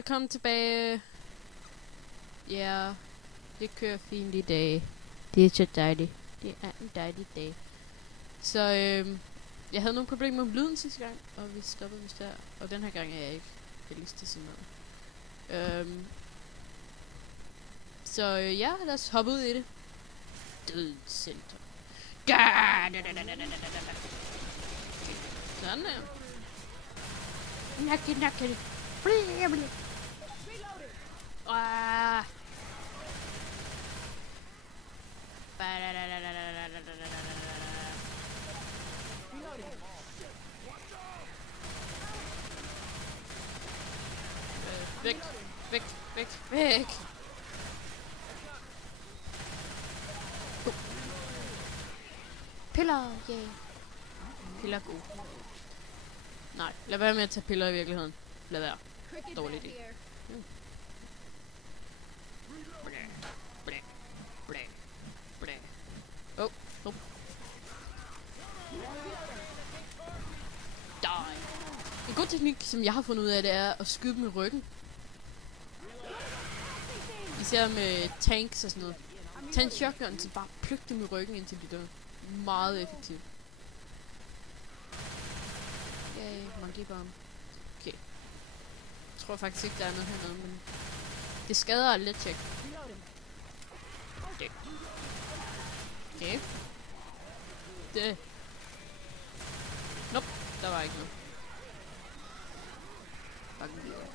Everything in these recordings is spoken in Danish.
velkommen tilbage. Ja, det kører fint i dag. Det er så dejligt. Det er en dejlig dag. Så jeg havde nogle problemer med lyden sidste gang, og vi stoppede vist der. Og den her gang er jeg ikke heldigst til sådan noget. Så ja, lad os hoppe ud i det. Dødscenter. Sådan der. Nakke. Ah. Væk. Piller, yeah. Piller er gode. Nej, lad være med at tage piller i virkeligheden. Lad være. Dårlig idé. Oh. Die. En god teknik, som jeg har fundet ud af, det er at skyde dem i ryggen. Især med tanks og sådan noget. Tag en shotgun, så bare pluk dem i ryggen, indtil de dør. Meget effektivt. Yay, monkey bomb. Okay. Jeg tror faktisk ikke, der er noget hernede, men det skader lidt tjek. Okay. Det. Nope, der var ikke noget. Fucking videre.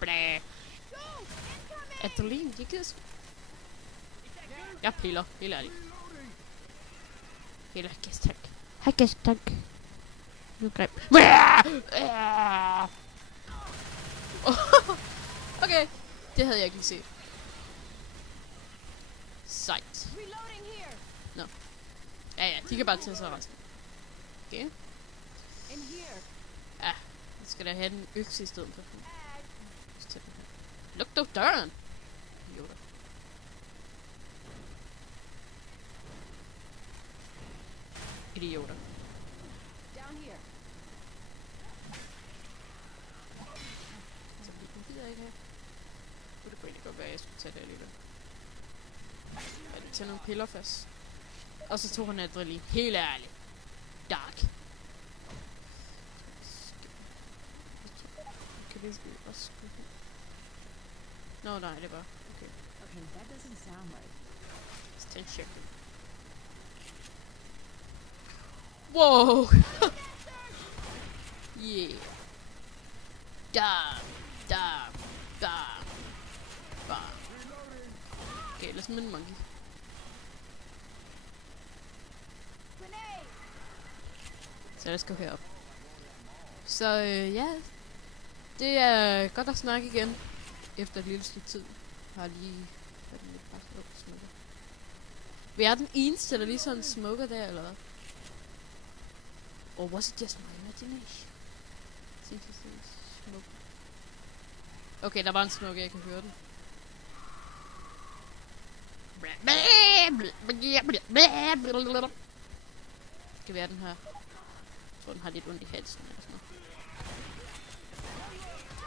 Blæh. Adrenalin, det gives. Jeg piller, helt ærligt. Eller gastank. Hej gastank. Nu greb. Okay, det havde jeg ikke lige set. Sejt. Nå. Ja, de kan bare tage sig resten. Okay. Ja, jeg skal da have den økse i stedet for. Luk dog døren! Idioter. Idioter. Så den gider jeg ikke have. Det kunne egentlig godt være, at jeg skulle tage det alligevel. Jeg vil tage nogle piller først. Og så tog han adrenalin. Helt ærligt. Dark. Kan vi også skubbe? Nå, nej, det var. Okay, that doesn't sound right. Let's take check. Wow! Yeah. Da. Okay, lad os med en monkey. Så lad os gå herop. Så ja. Det er godt at snakke igen. Efter et lille stykke tid. Har lige... smoker. Vi er den eneste, der lige sådan en smoker der, eller hvad? Or was it just my imagination? Smoke. Okay, der var en smoker, jeg kan høre den. Skal være den her. Jeg tror, den har lidt ondt i halsen eller sådan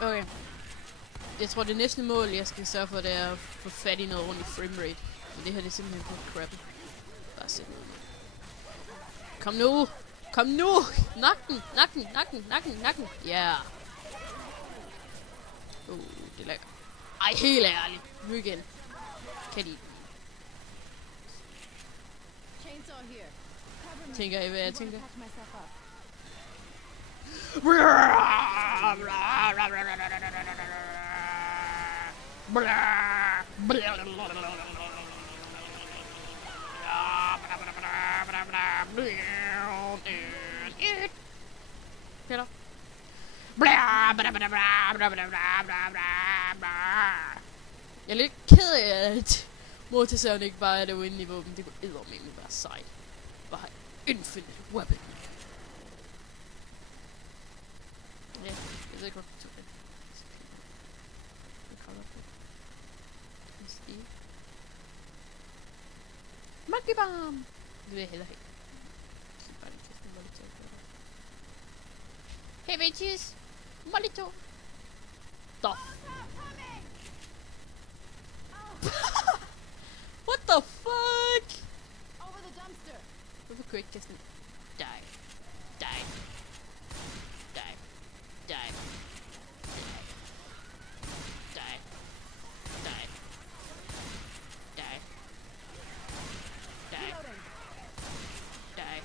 noget. Okay. Jeg tror, det næste mål, jeg skal sørge for, det er at få fat i noget ordentligt framerate. Men det her, det er simpelthen for crappy. Bare sæt noget. Kom nu! Nakken! Ja. Det er lækker. Ej, helt ærligt. Nu igen. Kan de... Tænker I, hvad jeg tænker? Peter. Jeg er lidt ked af, at motorsaven ikke bare er det uendelige våben. Det kunne eddermame være sejt. Bare infinite weapon. Ja, jeg ved ikke, hvorfor jeg tog det. Jeg kolder på. Monkey bomb! Det vil jeg hellere have. Hey bitches! Molito! The what the fuck? Over the dumpster. Hvorfor kunne jeg ikke sådan... Die. Die. Die. Die. Die. Die. Die. Die. Die.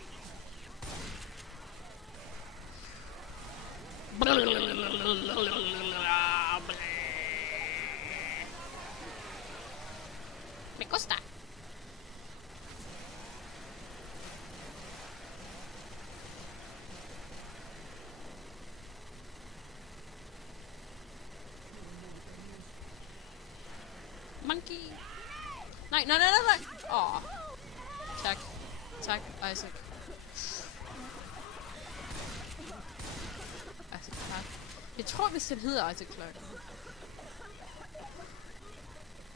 Me gusta. Monkey. Nej, nej, nej, nej, nej. Åh. Tak. Tak, Isaac. Isaac Clarke. Jeg tror, hvis den hedder Isaac Clarke.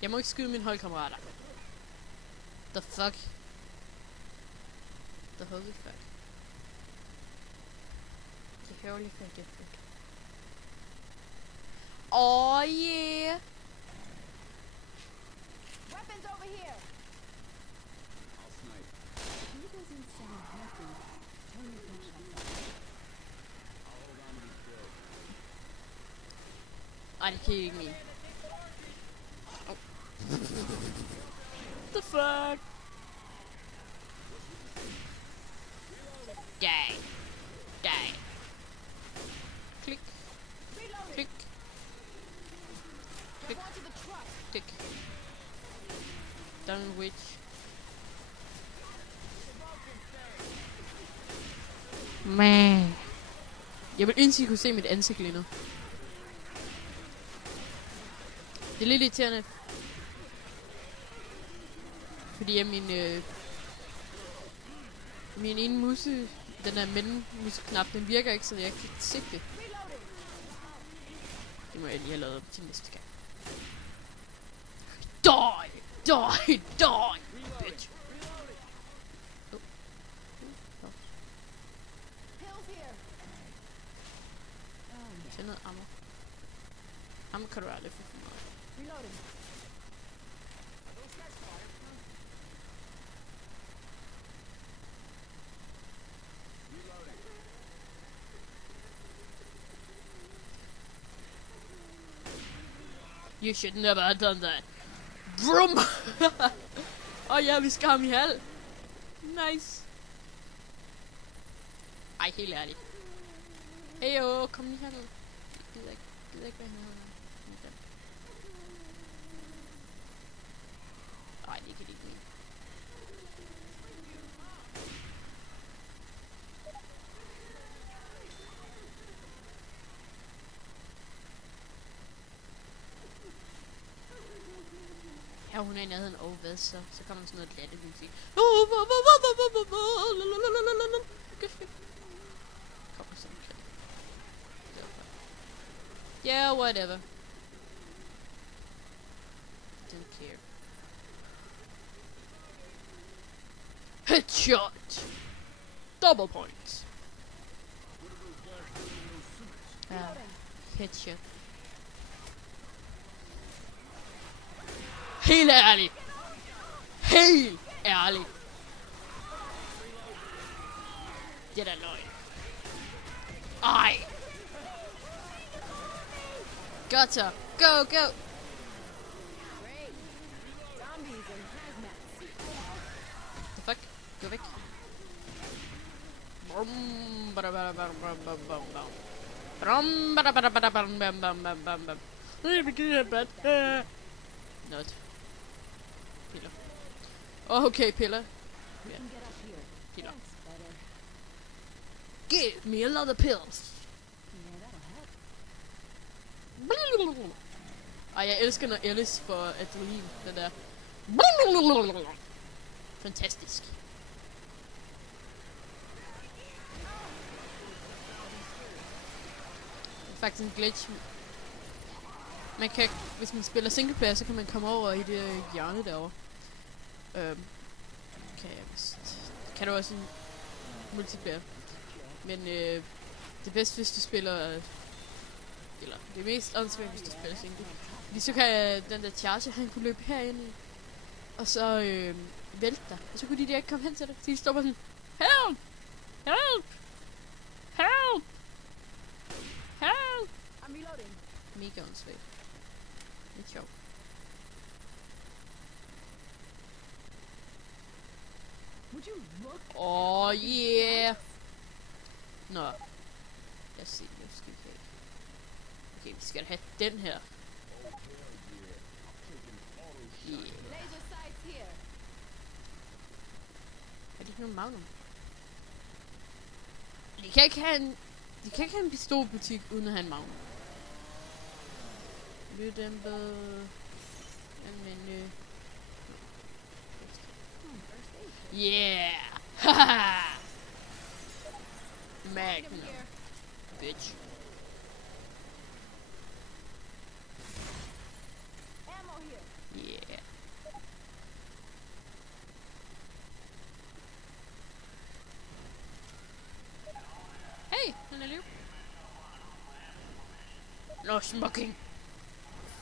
Jeg må ikke skyde mine holdkammerater. The fuck? The holy fuck? The holy fuck, the fuck. Oh yeah! Weapons over here. I'll snipe. Who goes inside healthy? Turn your flashlights on. I'll hold on to these pills. Are you kidding me? Oh. The fuck? Die. Die. Click. Reloading. Click. Click. Go to the truck. Click. Down which? Man. Jeg vil indtil kunne se mit ansigt lige nu. Det er lidt irriterende. Fordi jeg min ene museknap, den der museknap, den virker ikke, så jeg kan ikke se det. Det må jeg lige have lavet op til næste gang. Die! Die! Die! Bitch! Oh. Pills here. Tag noget ammo. Ammo kan du aldrig få for meget. Reloading. You should never have done that. Vroom! Og ja, vi skal ham i halv. Nice. Ej, helt ærligt. Heyo, kom lige herned. Gider ikke være hernede. Ej, det kan de ikke. Ja, hun er i nærheden over hvad, så kommer sådan noget lattermusik. Kommer sådan en yeah, whatever. Don't care. Headshot! Double points! Headshot. Helt ærligt! Helt ærligt! Det er da løgn. Ej! Gotcha! Go, go! Great. Zombies and hazmat suits. The fuck? Gå væk. Brum, bada, bada, bada, bum, bum, bum, bum. Brum, bada, bada, bada, bum, bum, bum, bum, bum, bum. Not. Piller. Okay, piller. We can get up here. Piller. That's better. Give me another pills. Yeah, that'll help. Ej, jeg elsker, når Ellis får adrenalin, den der. Fantastisk. Det er faktisk en glitch. Man kan, hvis man spiller singleplayer, så kan man komme over i det hjørne derovre. Kan jeg vist. Kan du også en multiplayer. Men Det er bedst, hvis du spiller... Eller, det er mest åndssvagt, hvis du spiller single. Fordi så kan den der Charge, han kunne løbe herinde. Og så vælte dig. Og så kunne de der ikke komme hen til dig. Så de står bare sådan... Help! Help! Help! Help! I'm reloading. Mega åndssvagt. Lidt sjovt. Would you look? Yeah! Nå. Lad os se, hvad skal vi have. Okay, vi skal have den her. Yeah. Laser sights here. Er det ikke nogen Magnum? De kan ikke have en pistolbutik uden at have en Magnum. Lyddæmpet. Menu. Yeah! Haha! Magnum. Bitch. Ammo here. Yeah. Hey, han er liv. No smoking.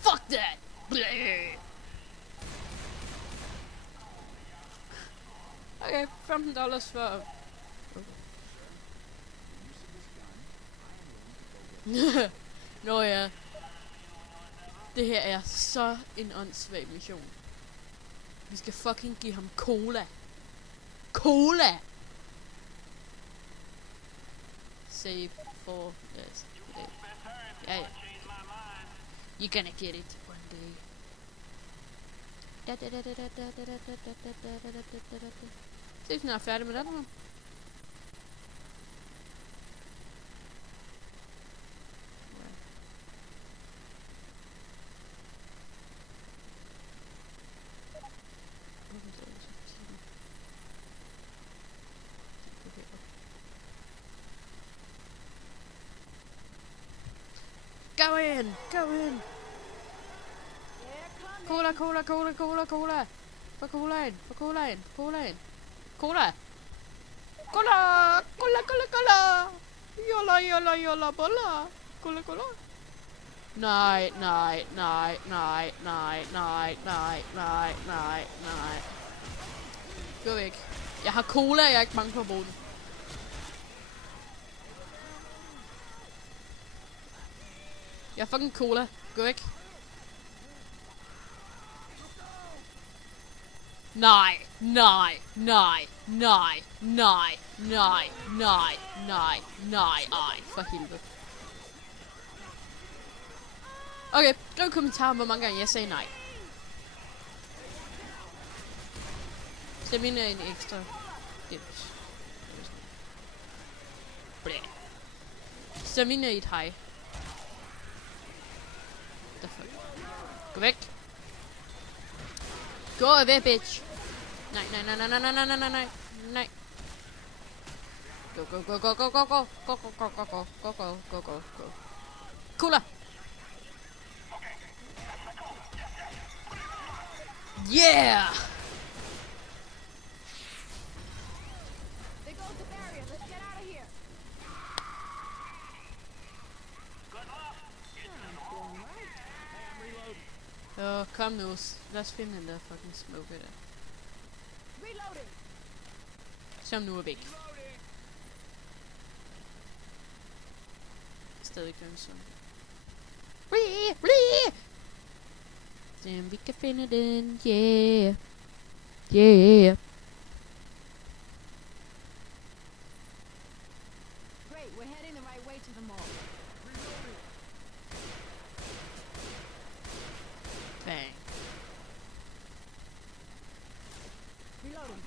Fuck that. Blæh. Okay, $15 for... Nå ja. Det her er så en åndssvag mission. Vi skal fucking give ham cola. Cola! Save for... Yes, today. Ja, ja. You're gonna get it one day. Se, hvis jeg er færdig med den her. Go in! Go in! Cola, cola, cola, cola, cola! Få cola ind! Få cola ind! Cola ind! Cola! Cola! Cola, cola, cola! Jolla, jolla, jolla, bolla! Cola, cola! Nej, nej, nej, nej, nej, nej, nej, nej, nej, nej. Gå væk. Jeg har cola, jeg er ikke mange på at bruge den. Jeg har fucking cola. Gå væk. Nej, nej, nej, nej, nej, nej, nej, nej, nej, ej, for helvede. Okay, skriv i kommentarer, hvor mange gange jeg sagde nej. Stamina er en ekstra dims. Blæh. Stamina i et high. Gå væk. Gå væk, bitch. Nej, nej, nej, nej, nej, nej, nej, nej, nej, nej. Go, go, go, go, go, go, go, go, go, go, go, go, go, go, go, go, go. Cola. Yeah. There goes the barrier. Let's get out of here. Kom nu. Lad os finde den der fucking smoke der. Reloading. Som nu er væk. Stadig Johnson. Damn, vi kan finde den. Yeah. Yeah. Great, we're heading the right way to the mall. Bang. Reloading.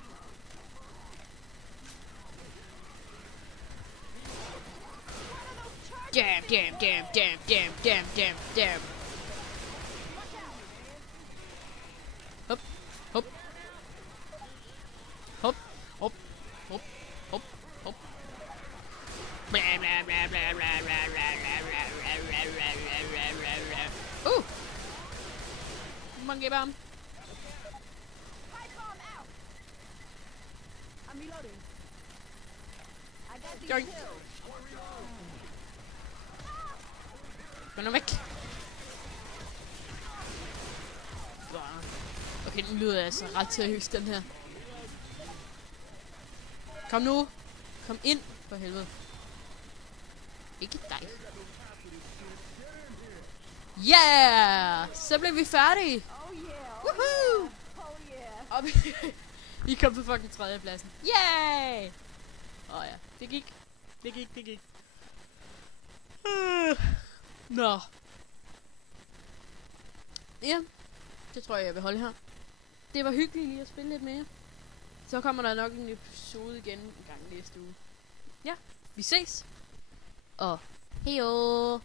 Damn, damn, damn, damn, damn, damn, damn, damn. Hop, hop. Hop, hop, hop, hop, hop. Blah, blah, blah, blah, blah, blah, blah, blah, blah, blah, blah, blah, blah, blah, blah. Monkey bomb. Pipe bomb out. I'm reloading. I got these Yoink. kills. Gå nu væk. Okay, den lyder altså ret seriøst, den her. Kom nu. Kom ind, for helvede. Ikke dig. Yeah! Så blev vi færdige. Oh yeah. Woohoo! Oh yeah. Og vi kom på fucking 3. pladsen. Yay! Åh ja, det gik. Det gik. Nå. Ja, det tror jeg vil holde her. Det var hyggeligt lige at spille lidt mere. Så kommer der nok en episode igen en gang næste uge. Ja, vi ses. Og hejo!